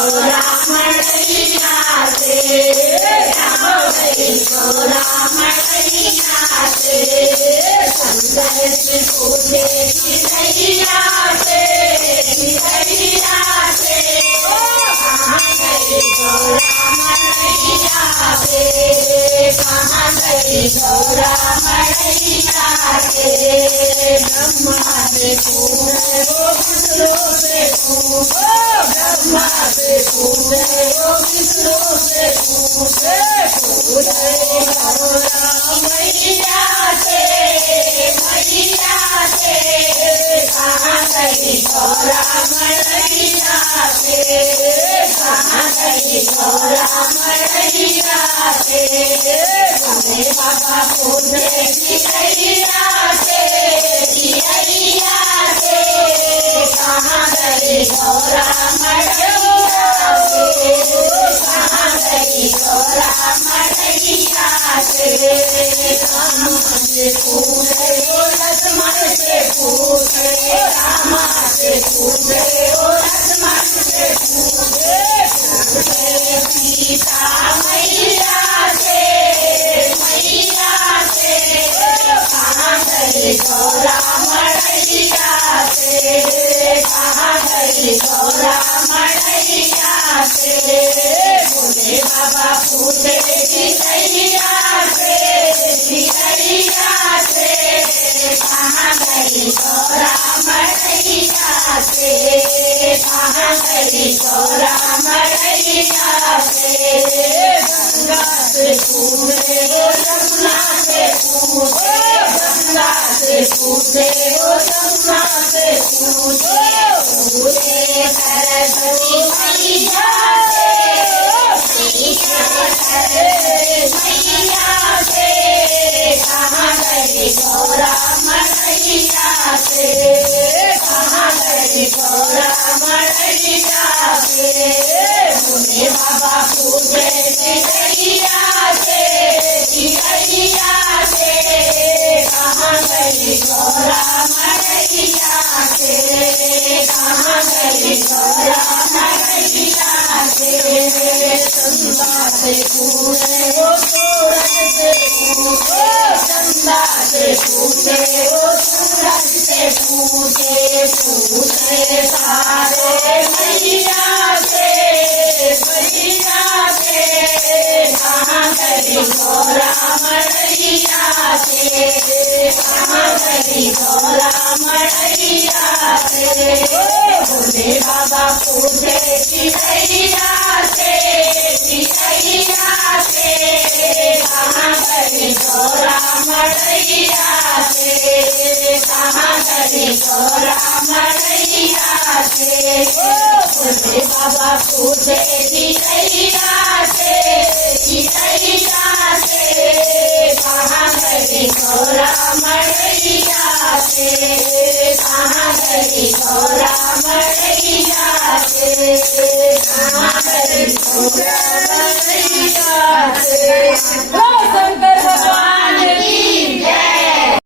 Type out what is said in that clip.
ગોરા મળૈયા છે રામ ગઈ ગોરા મળૈયા છે સંદેશ પૂછે ખીરૈયા છે ખીરૈયા છે કહાં ગઈ ગોરા મળૈયા છે કહાં ગઈ ગોરા મળૈયા છે બ્રહ્મા से पूछे वो विष्णु से पूछे ब्रह्मा से पूछे वो विष्णु से पूछे पूछे गौरा मैया से कहाँ गई गौरा मैया से कहाँ गई गौरा मैया से भोले बाबा पूछे खिरैया से खिरैया से कहाँ गई गौरा मैया से कहाँ गई गौरा मैया से राम से पूछे वो लक्ष्मण से पूछे रामा से पूछे वो लक्ष्मण से पूछे पूछे सीता मैया से कहाँ गई गौरा मैया से कहाँ गई गौरा मैया से भोले बाबा पूछे खिरैया से कहाँ गई गौरा मैया से कहाँ गई गौरा मैया से गंगा से पूछे वो यमुना से पूछे गंगा से पूछे वो यमुना से पूछे पूछे सरस्वती मैया से मैया से कहाँ गई गौरा मैया से कहाँ गई गौरा मैया से भोले बाबा पूछे खिरैया से कहाँ गई गौरा मैया से कहाँ गई गौरा मैया से चंदा से पूछे वो सूरज से पूछे चंदा से पूछे वो सूरज से पूछे पूछे सारे मैया से कहाँ गई गौरा मैया से कहाँ गई गौरा मैया से भोले बाबा पूछे खिरैया से कहाँ गई गौरा मैया से कहाँ गई गौरा मैया से भोले बाबा पूछे खिरैया से कहाँ गई गौरा मैया से कहाँ गई गौरा मैया से कहाँ गई गौरा मैया से